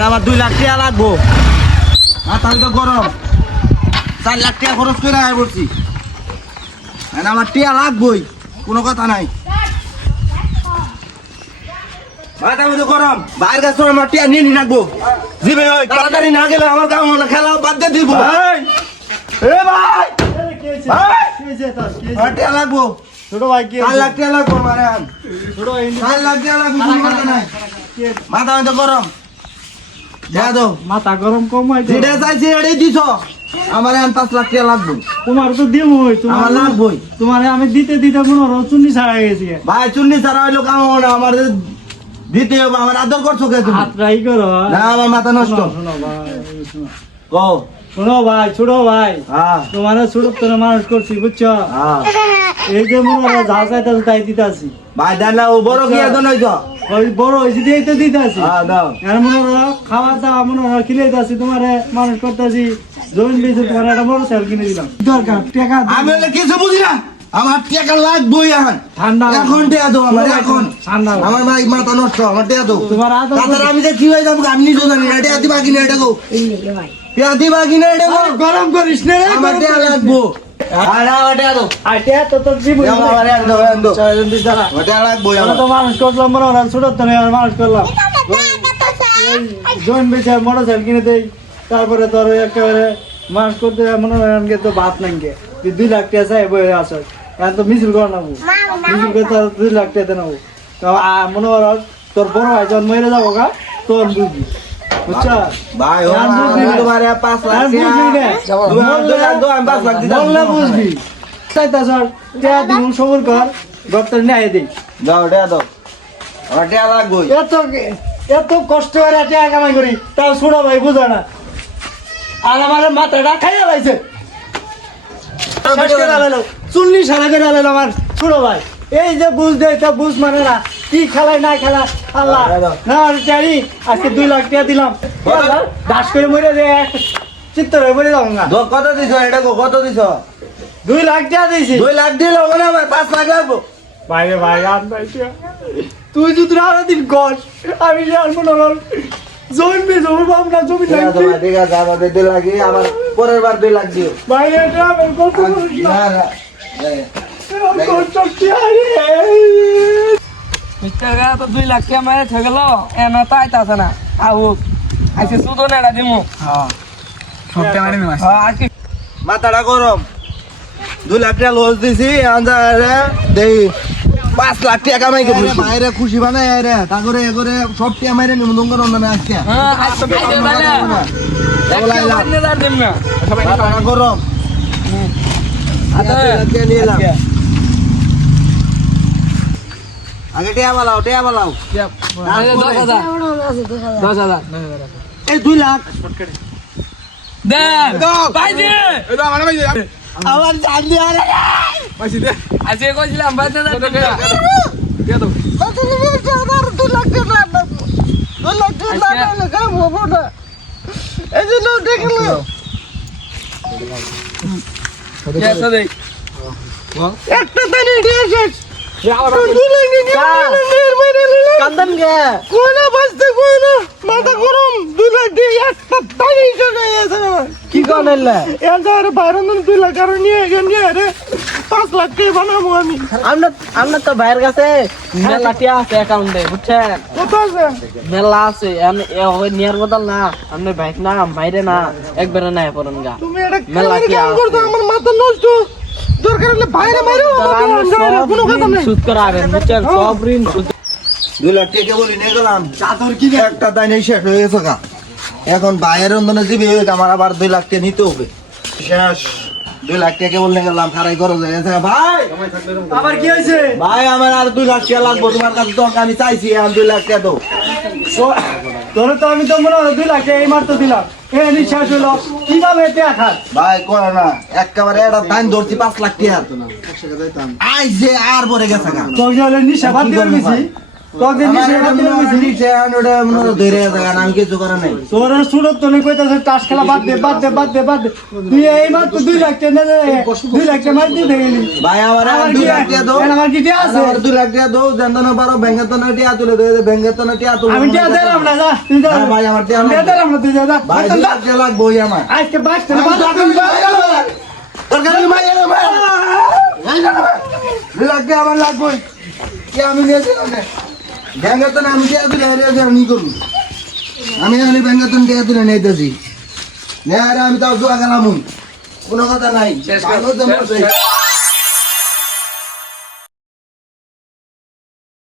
আর আমার 2 লাখ টাকা লাগবো। মাথা তো গরম, 4 লাখ টাকা খরচ করে আয় বলছি। আর আমার টাকা লাগবই, কোনো কথা নাই। মাথা তো গরম, বাইরের কাছে আমার টাকা নিয়ে রাখবো। জিবে ওই তাড়াতাড়ি না গেলে আমার কাম না, খেলা বাদ দিয়ে দিব। ভাই এ ভাই ভাই আমার টাকা লাগবো। ছোট ভাই কি 4 লাখ টাকা লাগবো মারে। ছোট ভাই 4 লাখ টাকা লাগবো, কোনো কথা নাই। মাথা তো গরম, দেখা দাও। মাথা গরম কম হয় তো। যেটা চাইছি এটাই দিছ। আমার 5 লাখ টাকা লাগবে। তোমার তো দিমই, আমার লাগবই। তোমারে আমি দিতে দিতে মনে হলো চুন্নি ছাড়া গেছি। ভাই চুন্নি ছাড়া হইলো কাম হবে না, আমার দিতে হবে। আমার আদর করছো কে তুমি? হাত ট্রাই করো। না আমার মাথা নষ্ট। শোনো ভাই, শোনো। ও শোনো ভাই, ছোট ভাই, হ্যাঁ তোমার ছোট তোর মানুষ করছি বুঝছো। হ্যাঁ এই যে মনে হয় যা চাইতেছে তাই দিতে আসি। ভাই দানা ও বড় কি এত নইছ? ওই বড় হয়েছি দিয়ে তো দিতে আসি। হ্যাঁ দাও। আর মনে হয় খাওয়া দাওয়া মনে হয় খিলাইতে আসি, তোমারে মানুষ করতেছি। জমিন বেঁচে তোমার একটা বড় সেল কিনে দিলাম। দরকার টাকা আমি হলে কিছু বুঝি না, আমার টাকা লাগবেই এখন। ঠান্ডা এখন টাকা দাও আমার, এখন ঠান্ডা আমার ভাই মাথা নষ্ট, আমার টাকা দাও। তোমার আদর তাছাড়া আমি যে কি হয়ে যাবো আমি নিজেও জানি না। টাকা দিবা কিনা এটা গো, টাকা দিবা কিনা এটা গো। গরম করিস না রে, আমার গরম টাকা করিস না। লাগবো। আর আমার টাকা দাও। আইটা তো তোর জীবন আমার টাকা দাও, দাও। চাইলেন দিস দাঁড়া। আমার টাকা লাগবোই আমরা আমার। তো মানুষ করলাম মনে হয় ছোট তো নেই, আর মানুষ করলাম জয়েন বেচে মোটর সাইকেল কিনে দেই। তারপরে তোর একেবারে মানুষ করতে মনে হয় আমাকে তো ভাত নাই গে 2 লাখ টাকা চাই বই আসো। এখন তো মিছিল করে নেবো, মিছিল করে তোর 2 লাখ টাকা নেবো। তো মনে হয় তোর বড় ভাই যখন মরে যাবো গা তোর বুঝবি বুঝছো। ভাই ও আর বুঝবি না। তোমারে 5 লাখ আর বুঝবি না। তুমি 2 লাখ দাও, আমি 5 লাখ দিতাম। বললে বুঝবি। চাইতা স্যার টাকা দিন সবর কর, ডক্টর নিয়ে দিই। দাও টাকা দাও, আমার টাকা লাগবোই। এত কষ্ট করে টাকা কামাই করি, তাও ছোট ভাই বুঝো না। আর আমার মাথাটা খাইয়া লাইছে, চুল্লি সারা করে আলাইল আমার ছোট ভাই। এই যে বুঝ দেয় তা বুঝ মানে না, কি খেলায় না খেলা আল্লাহ না। চাই আজকে 2 লাখ টাকা দিলাম, দাস করে মরে যায় চিত্ত হয়ে মরে যাবো না। কত দিছ এটা গো, কত দিছ? 2 লাখ টাকা দিয়েছি। 2 লাখ দিলে হবে না ভাই, 5 লাখ লাগবো। ভাইরে ভাই আর নাই টাকা। তুই যদি আরো দিন কর আমি আর মনে হল জমিন বেশ জমি পাবো না, জমি ঠিক আছে ভাই, ঠিক আছে, আমাদের 2 লাখই, আমার পরের বার 2 লাখ দিও। ভাই এটা আমি কত করিস না। না না কষ্ট কি আরে টাকা তো 2 লাখ টাকা মারে থেকে গেল, এনা তো আইতাছে না। আউ আজকে সুদো নেড়া দিমু। আজকে মাথাটা গরম। 2 লাখ টাকা লস দিছি, আন্দারে দেই 5 লাখ টাকা কামাই করে বাইরে খুশি বানাই রে। তারপরে এগরে সব টাকা মাইরে নিমন্ত্রণ করো না আজকে। হ্যাঁ আজকে খাইতে পারলে একটা বান্নে দার দিম না। মাথাটা গরম। আচ্ছা আজকে নিয়ে এলাম। আগে টিয়া বালাও, টিয়া বালাও। 10,000 এই 2 লাখ দে ভাই দে আমার জান দিয়া রে। আজকে কইছিলাম 5,000 টাকা একটা দেখ একটা তানি দিয়েছে কান্দন গে কোনা বাজতে কোনা মাথা গরম 2 লাখ দিয়ে একটা তানি চলে গেছে কি করলে এর বাইরে 2 লাখ আর নিয়ে গিয়ে রে 5 লাখ টাকা বানাবো আমি। আমরা তো ভাইয়ের কাছে মেলা টিয়া আছে অ্যাকাউন্টে বুঝছেন, কত আছে? মেলা আছে। আমি নিয়ার বদল না, আপনি বাইক না বাইরে না একবারে নাই পড়েন গা। তুমি এটা মেলা কেমন টিয়া কাম করছো? আমার মাথা নষ্ট। দরকার হলে বাইরে মারো, কোনো কথা নেই। সুদ করাবেন বুঝছেন, সব ঋণ সুদ। 2 লাখ টাকা বলি নিয়ে গেলাম, চাদর কি একটা তাই শেষ হয়ে গেছে গা। এখন বাইরের অন্ধনে দিবি, আমার আবার 2 লাখ টাকা নিতে হবে। শেষ 2 লাখ টাকা বললে গেলাম, খারাই খরচ হয়ে গেছে ভাই। আবার কি হয়েছে? ভাই আমার আর 2 লাখ টাকা লাগবে, তোমার কাছে তো আমি চাইছি, আর 2 লাখ টাকা দাও। তোরে তো আমি তো মনে হয় 2 লাখ টাকা এই মাত্র দিলাম, এ নিঃশ্বাস হলো কিভাবে টাকা খাস? ভাই করে না, একেবারে এটা দান ধরছি 5 লাখ টাকা। আই যে আর পরে গেছে গা। তোর হলে নিঃশ্বাস বাদ দিয়ে দিছি। তোকে নিচে মারতে আমি কিছু করার নাই তোর সুরত তো নেই কইতাছে তাস খেলা বাদ দে বাদ দে বাদ দে বাদ দে তুই এই মাত্র 2 লাখ টাকা দে 2 লাখ টাকা মারতে গেলি ভাই আমার আমার 2 কি লাখ টাকা দাও আমার কি টিয়া আছে আমার 2 লাখ টাকা দাও দেন না পারো ব্যাংকে তো না টাকা তুলে দে ব্যাংকে তো না টাকা তুলে আমি টিয়া দিলাম না যা তুই যা ভাই আমার টাকা আমি দিলাম না তুই যা যা ভাই 2 লাখ টাকা লাগবে ওই আমার আজকে বাস দরকার নেই ভাই এর ভাই 2 লাখ টাকা আমার লাগবে কি আমি নিয়ে দিলাম না ব্যাংকে তো না আমি টাকা তুলে আমি করব আমি আমি ব্যাংকে তো টাকা তুলে নিয়ে দিছি না আর আমি তাও দোয়া গেলাম কোনো কথা নাই শেষ